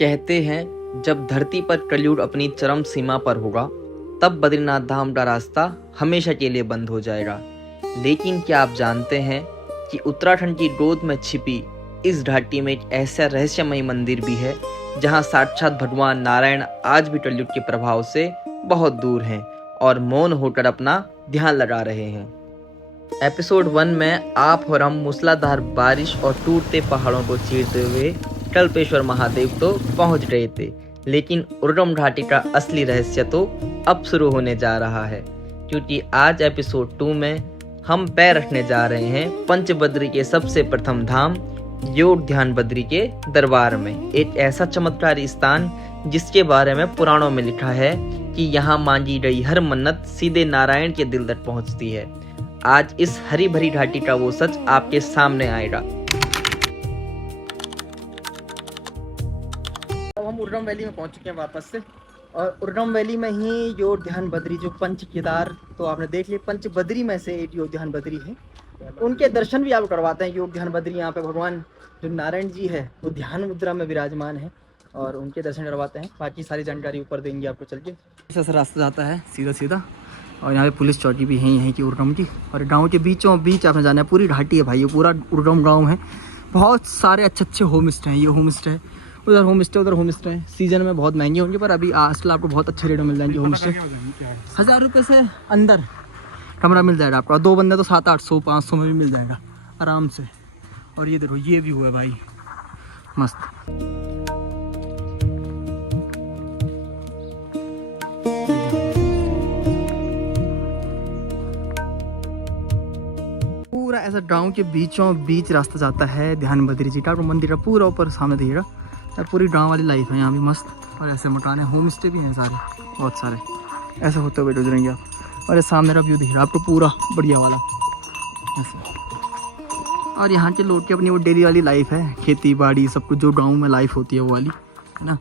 कहते हैं जब धरती पर कलयुग अपनी चरम सीमा पर होगा तब बद्रीनाथ धाम का रास्ता हमेशा के लिए बंद हो जाएगा। लेकिन क्या आप जानते हैं कि उत्तराखंड की गोद में छिपी इस घाटी में एक ऐसा रहस्यमय मंदिर भी है जहां साक्षात भगवान नारायण आज भी कलयुग के प्रभाव से बहुत दूर हैं और मौन होकर अपना ध्यान लगा रहे हैं। एपिसोड 1 में आप और हम मूसलाधार बारिश और टूटते पहाड़ों को चीरते हुए कल्पेश्वर महादेव तो पहुंच गए थे, लेकिन उर्गम घाटी का असली रहस्य तो अब शुरू होने जा रहा है, क्योंकि आज एपिसोड 2 में हम पैर रखने जा रहे हैं पंचबद्री के सबसे प्रथम धाम योग ध्यान बद्री के दरबार में। एक ऐसा चमत्कारी स्थान जिसके बारे में पुराणों में लिखा है कि यहाँ मांगी गई हर मन्नत सीधे नारायण के दिल तक पहुँचती है। आज इस हरी भरी घाटी का वो सच आपके सामने आएगा। अब हम उर्गम वैली में पहुंच चुके हैं वापस से, और उर्गम वैली में ही योग ध्यान बद्री जो पंच केदार तो आपने देख लिया, पंच बद्री में से एक योग ध्यान बद्री है। उनके दर्शन भी आप करवाते हैं। योग ध्यान बद्री यहाँ पे भगवान जो नारायण जी है वो ध्यान मुद्रा में विराजमान है और उनके दर्शन करवाते हैं। बाकी सारी जानकारी ऊपर देंगे आपको चल के। ऐसा रास्ता जाता है सीधा सीधा, और यहाँ पे पुलिस चौकी भी है यहीं की उर्गम की, और गांव के बीचों बीच आपने जाना है। पूरी घाटी है भाई, ये पूरा उर्गम गांव है। बहुत सारे अच्छे अच्छे होम स्टे हैं। ये होम स्टे है, उधर होम स्टे, उधर होम स्टे है। सीजन में बहुत महंगे होंगे पर अभी आजकल आपको बहुत अच्छे रेट में मिल जाएंगे। होम स्टे 1000 रुपये से अंदर कमरा मिल जाएगा आपको। 2 बंदे तो 700-800 500 में भी मिल जाएगा आराम से। और ये देखो ये भी हुआ भाई मस्त। पूरा ऐसा गांव के बीचों बीच रास्ता जाता है ध्यान बद्री जी का। मंदिर का पूरा ऊपर सामने दिखेगा। पूरी गांव वाली लाइफ है यहाँ भी मस्त, और ऐसे मकान है, होम स्टे भी हैं सारे, बहुत सारे। ऐसे होते हुए गुजरेंगे आप, और ये सामने का व्यू दिख रहा है आपको पूरा बढ़िया वाला ऐसे। और यहाँ के लोग की अपनी वो डेली वाली लाइफ है, खेती बाड़ी सब कुछ जो गाँव में लाइफ होती है वो वाली है ना।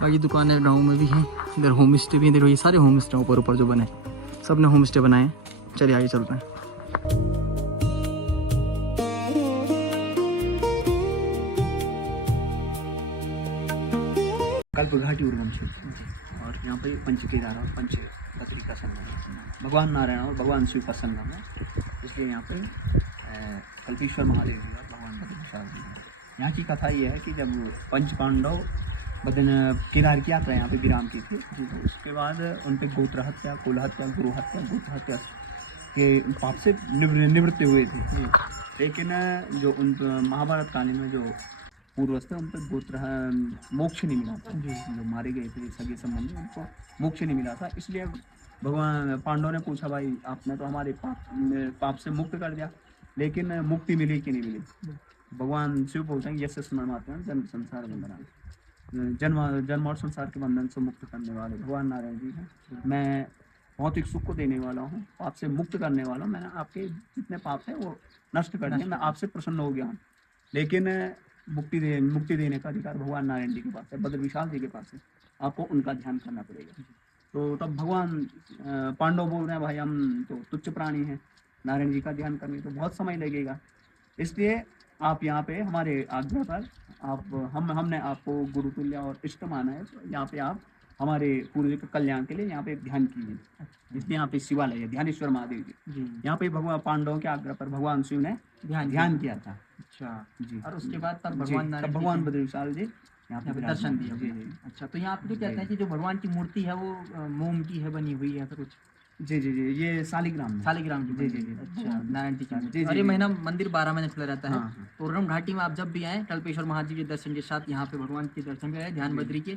बाकी दुकानें गाँव में भी हैं, इधर होम स्टे भी। देखो ये सारे होम स्टे ऊपर ऊपर जो बने, सब ने होम स्टे बनाए हैं। चलिए आगे चलते हैं। कल्प घाटी उर्गम क्षेत्र, और यहाँ पे पंच केदार और पंच बद्री का संगम, भगवान नारायण और भगवान शिव का संगम है। इसलिए यहाँ पे कल्पेश्वर महादेव जी और भगवान बद्रीनाथ जी हैं। यहाँ की कथा ये है कि जब पंच पांडव केदार की यात्रा यहाँ पे विराम की थी, तो उसके बाद उन पे गोत्र हत्या, कुल हत्या, गुरु हत्या, गोत्र हत्या के पाप से निवृत्त हुए थे। लेकिन जो उन महाभारत कालीन में जो पूर्वज थे उन पर गोत्र मोक्ष नहीं मिला था। जो मारे गए थे सगे संबंधी, उनको मोक्ष नहीं मिला था। इसलिए भगवान पांडव ने पूछा, भाई आपने तो हमारे पाप से मुक्त कर दिया, लेकिन मुक्ति मिली कि नहीं मिली। भगवान शिव बोलते हैं यश स्मरणाते हैं जन्म संसार बंधन, जन्म और संसार के बंधन से मुक्त करने वाले भगवान नारायण जी हैं। मैं भौतिक सुख को देने वाला हूँ, पाप से मुक्त करने वाला हूँ। मैंने आपके जितने पाप हैं वो नष्ट कर दिए, मैं आपसे प्रसन्न हो गया हूँ। लेकिन मुक्ति देने का अधिकार भगवान नारायण जी के पास है, बद्र विशाल जी के पास है। आपको उनका ध्यान करना पड़ेगा। तो तब भगवान पांडव बोल रहे हैं, भाई हम तो तुच्छ प्राणी हैं, नारायण जी का ध्यान करने तो बहुत समय लगेगा। इसलिए आप यहाँ पे हमारे आज्ञा पर हमने आपको गुरुतुल्य और इष्ट माना है। तो यहाँ पे आप हमारे पूर्व के कल्याण के लिए यहाँ पे ध्यान कीजिए। इसलिए यहाँ पे शिवालय है, ध्यानेश्वर महादेव जी। यहाँ पे भगवान पांडवों के आग्रह पर भगवान शिव ने ध्यान किया था। अच्छा जी। और उसके बाद तब भगवान बद्री विशाल जी यहाँ पे दर्शन दिया। जी जी। अच्छा, तो यहाँ पे जो कहते हैं कि जो भगवान की मूर्ति है वो मोम की है, बनी हुई है कुछ? जी जी जी, ये शालिग्राम की। जी जी जी। अच्छा, नारायण जी की। और ये महीना मंदिर 12 महीने खुला रहता है। तो उर्गम घाटी में आप जब भी आए कल्पेश्वर महादेव के दर्शन के साथ यहाँ पे भगवान के दर्शन करें ध्यान बद्री के।